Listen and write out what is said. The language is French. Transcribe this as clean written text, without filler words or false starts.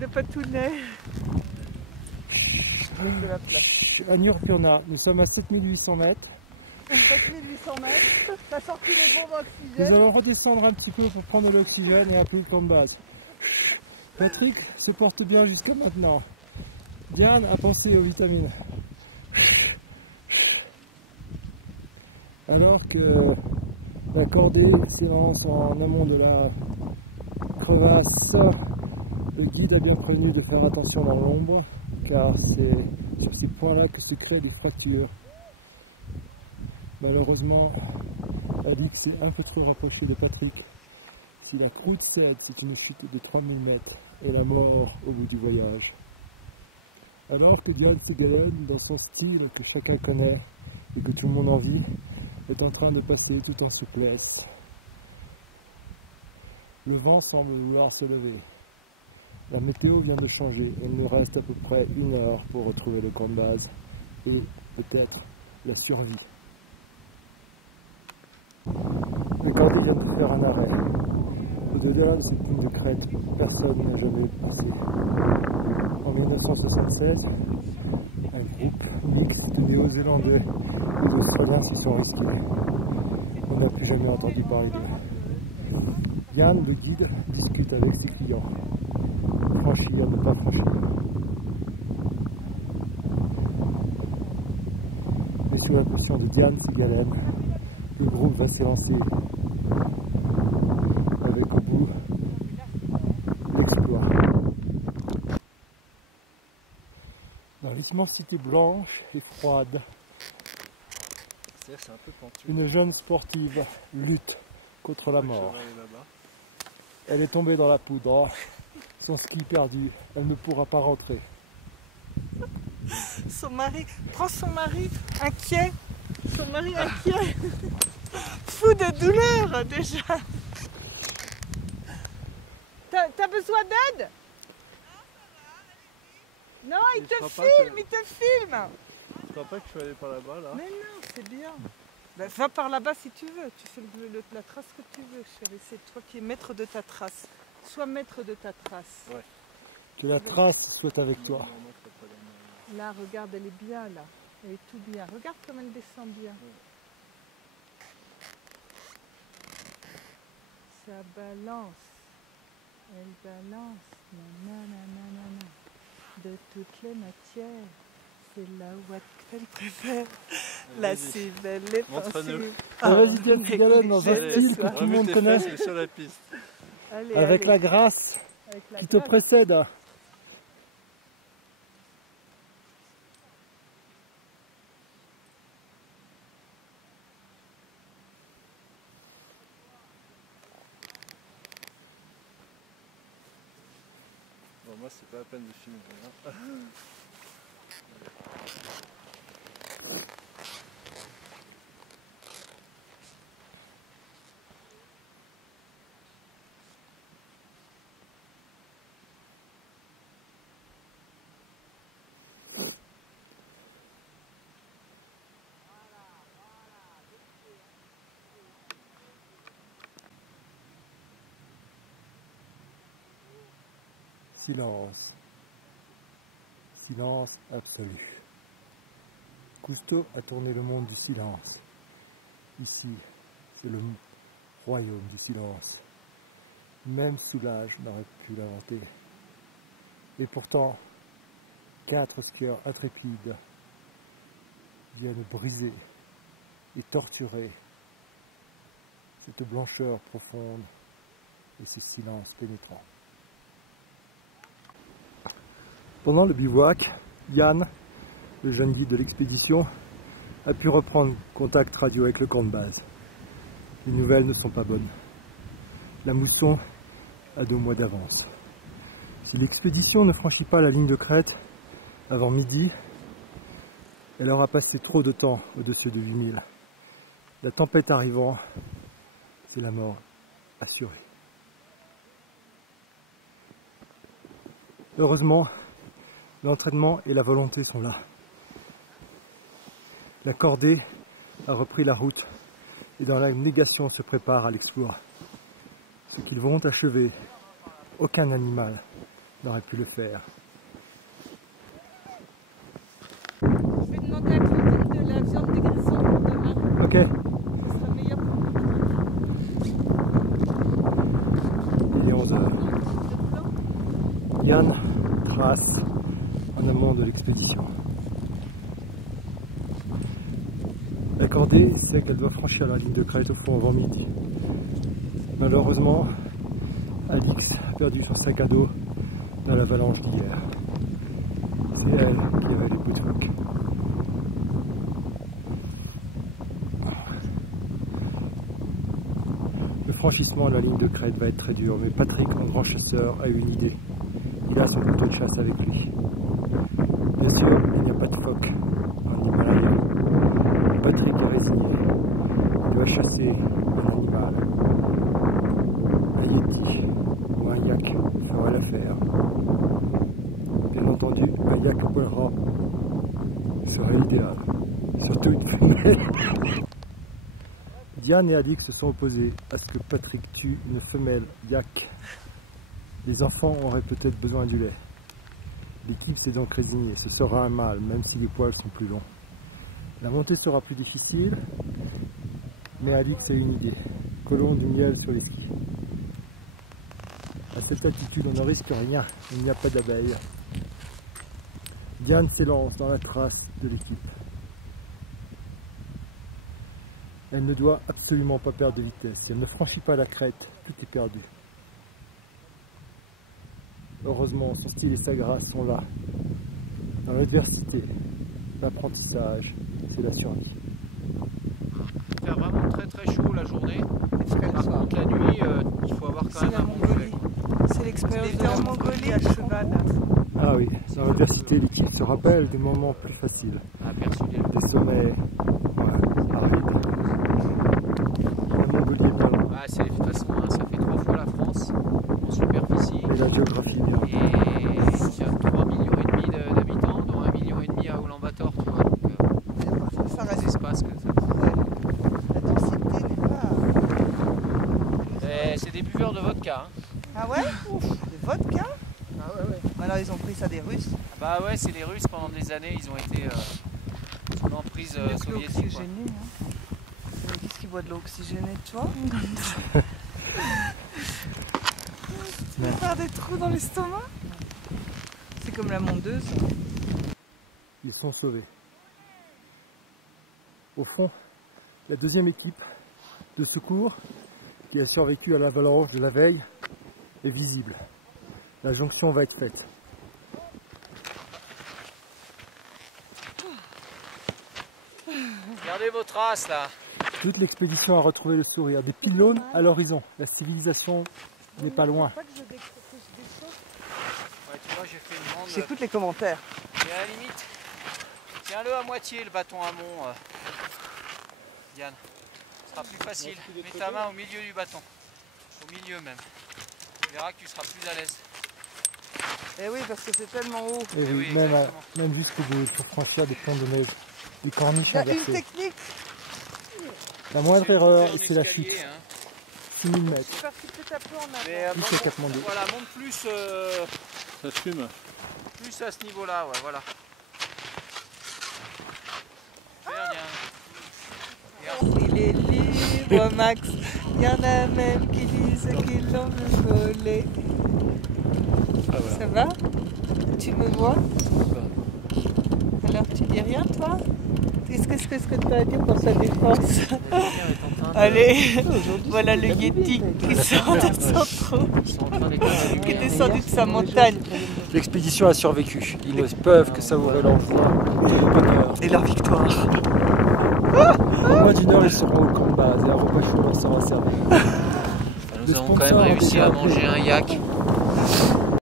le patounet. Avec de la place. À Nurpurna, nous sommes à 7800 mètres. 7800 mètres, t'as sorti les bombes Nous d'oxygène. allons redescendre un petit peu pour prendre de l'oxygène et appeler le camp de base. Patrick se porte bien jusqu'à maintenant. Diane a pensé aux vitamines. Alors que la cordée s'élance en amont de la crevasse, le guide a bien prévenu de faire attention dans l'ombre, car c'est sur ces points-là que se créent des fractures. Malheureusement, Alix s'est un peu trop rapproché de Patrick. Si la croûte cède, c'est une chute de 3000 mètres et la mort au bout du voyage. Alors que Diane Segalen, dans son style que chacun connaît et que tout le monde envie, est en train de passer tout en souplesse. Le vent semble vouloir se lever. La météo vient de changer et il nous reste à peu près 1 heure pour retrouver le camp de base et peut-être la survie. Le cordée vient de faire un arrêt. Au-delà de cette ligne de crête, personne n'a jamais passé. En 1976, un groupe mixte de Néo-Zélandais et d'Australiens s'y sont risqués. On n'a plus jamais entendu parler d'eux. Yann, le guide, discute avec ses clients. Franchir, ne pas franchir. Et sous la pression de Diane Segalen, le groupe va s'élancer avec au bout l'exploit. Dans l'immensité blanche et froide, c'est un peu pentu. une jeune sportive lutte contre la mort. Elle est tombée dans la poudre, son ski perdu, elle ne pourra pas rentrer. Son mari, prends son mari inquiet. Son mari inquiet. Fou de douleur déjà. T'as besoin d'aide? Non, il te filme, il te filme. Tu crois pas que je suis allé par là-bas là? Mais non, c'est bien. Ben, va par là-bas si tu veux. Tu fais la trace que tu veux, chérie. C'est toi qui es maître de ta trace. Sois maître de ta trace. Ouais. Que la trace soit avec toi. Là, regarde, elle est bien là. Elle est tout bien. Regarde comme elle descend bien. Ça balance. Elle balance. Nanana. De toutes les matières. C'est là où elle préfère. La si belle est Montre-nous. Vas-y, Diane Segalen, dans un style que tout le monde connaît. Sur la piste. Allez, Avec allez. la grâce Avec la qui te grâce. précède. Bon, moi, c'est pas la peine de filmer. Hein. Silence. Silence absolu. Cousteau a tourné le monde du silence. Ici, c'est le royaume du silence. Même Soulage n'aurait pu l'inventer. Et pourtant, 4 skieurs intrépides viennent briser et torturer cette blancheur profonde et ce silence pénétrant. Pendant le bivouac, Yann, le jeune guide de l'expédition, a pu reprendre contact radio avec le camp de base. Les nouvelles ne sont pas bonnes. La mousson a 2 mois d'avance. Si l'expédition ne franchit pas la ligne de crête avant midi, elle aura passé trop de temps au-dessus de 8000. La tempête arrivant, c'est la mort assurée. Heureusement, l'entraînement et la volonté sont là. La cordée a repris la route et dans la négation se prépare à l'exploit. Ce qu'ils vont achever, aucun animal on aurait pu le faire. Je vais demander à Claudine de la viande des grissons pour demain. Ok. Ça sera meilleur pour nous. Il est 11h. Yann trace en amont de l'expédition. La cordée sait qu'elle doit franchir la ligne de crête au fond avant midi. Malheureusement, Alix a perdu son sac à dos dans l'avalanche d'hier. C'est elle qui avait les bouts de phoque. Le franchissement de la ligne de crête va être très dur, mais Patrick, en grand chasseur, a une idée. Il a son couteau de chasse avec lui. Bien sûr, il n'y a pas de phoque en Himalaya. Patrick est résigné. Il doit chasser un animal. Un yéti ou un yak ferait l'affaire. Bien entendu, un yak poilera serait l'idéal. Surtout une femelle. Diane et Alix se sont opposés à ce que Patrick tue une femelle yak. Les enfants auraient peut-être besoin du lait. L'équipe s'est donc résignée. Ce sera un mâle, même si les poils sont plus longs. La montée sera plus difficile, mais Alix a une idée. Collons du miel sur les skis. À cette altitude, on ne risque rien. Il n'y a pas d'abeilles. Diane s'élance dans la trace de l'équipe. Elle ne doit absolument pas perdre de vitesse. Si elle ne franchit pas la crête, tout est perdu. Heureusement, son style et sa grâce sont là. Dans l'adversité, l'apprentissage, c'est la survie. Il fait vraiment très très chaud la journée. Par contre la nuit, il faut avoir quand même un bon gilet. C'est l'expérience de la Mongolie à cheval. Ah oui, dans l'adversité, l'équipe se rappelle des moments plus faciles. Ah, personnel. Des sommets arides. La Mongolie est pas loin. Ah, c'est de toute façon, hein, ça fait 3 fois la France en superficie. Et la géographie bien. Et il y a 3,5 millions d'habitants, dont 1,5 million à Ulaanbaatar, tu vois. Donc, Ça les reste. espaces que ça. La densité n'est pas. C'est des buveurs de vodka. Hein. Ah ouais? De vodka? Ah ouais, ouais. Alors ils ont pris ça des Russes. Bah ouais, c'est les Russes pendant des années, ils ont été sous l'emprise soviétique. Quoi. Oxygéné, hein. Qu'est-ce qui boit de l'eau oxygénée, tu vois? Tu vas faire des trous dans l'estomac? C'est comme la mondeuse. Ils sont sauvés. Au fond, la deuxième équipe de secours qui a survécu à l'avalanche de la veille est visible. La jonction va être faite. Regardez vos traces là. Toute l'expédition a retrouvé le sourire. Des pylônes à l'horizon. La civilisation n'est pas loin. Ouais, tu vois, j'ai fait une bande. J'écoute les commentaires. Et à la limite, tiens-le à moitié le bâton amont, Diane. Ce sera plus facile. Mets ta main au milieu du bâton. Au milieu même. Tu verras que tu seras plus à l'aise. Eh oui, parce que c'est tellement haut. Et Eh oui, oui, même, exactement. même jusqu'au bout, pour franchir des ponts de neige, des corniches Il y a une inversées. technique. La moindre C'est erreur, monter en et c'est la escalier, chute. hein. 6000 mètres. Je vais peut-être un peu en avant. Mais Plus à Katmandou. voilà, monte plus, Ça fume. plus à ce niveau-là, ouais, voilà. Il est libre, Max. Il y en a même qui disent qu'ils l'ont volé. Ah, voilà. Ça va? Tu me vois? Alors tu dis rien, toi? Qu'est-ce que tu as à dire pour sa défense? Allez, voilà le Yeti qui sort de son trou, qui est descendu de sa montagne. L'expédition a survécu. Ils ne peuvent que savourer leur joie et leur bonheur. Et leur victoire. Au moins d'une heure, ils seront au camp de base et un repas chaud leur sera servi. Nous avons quand même réussi à manger un yak.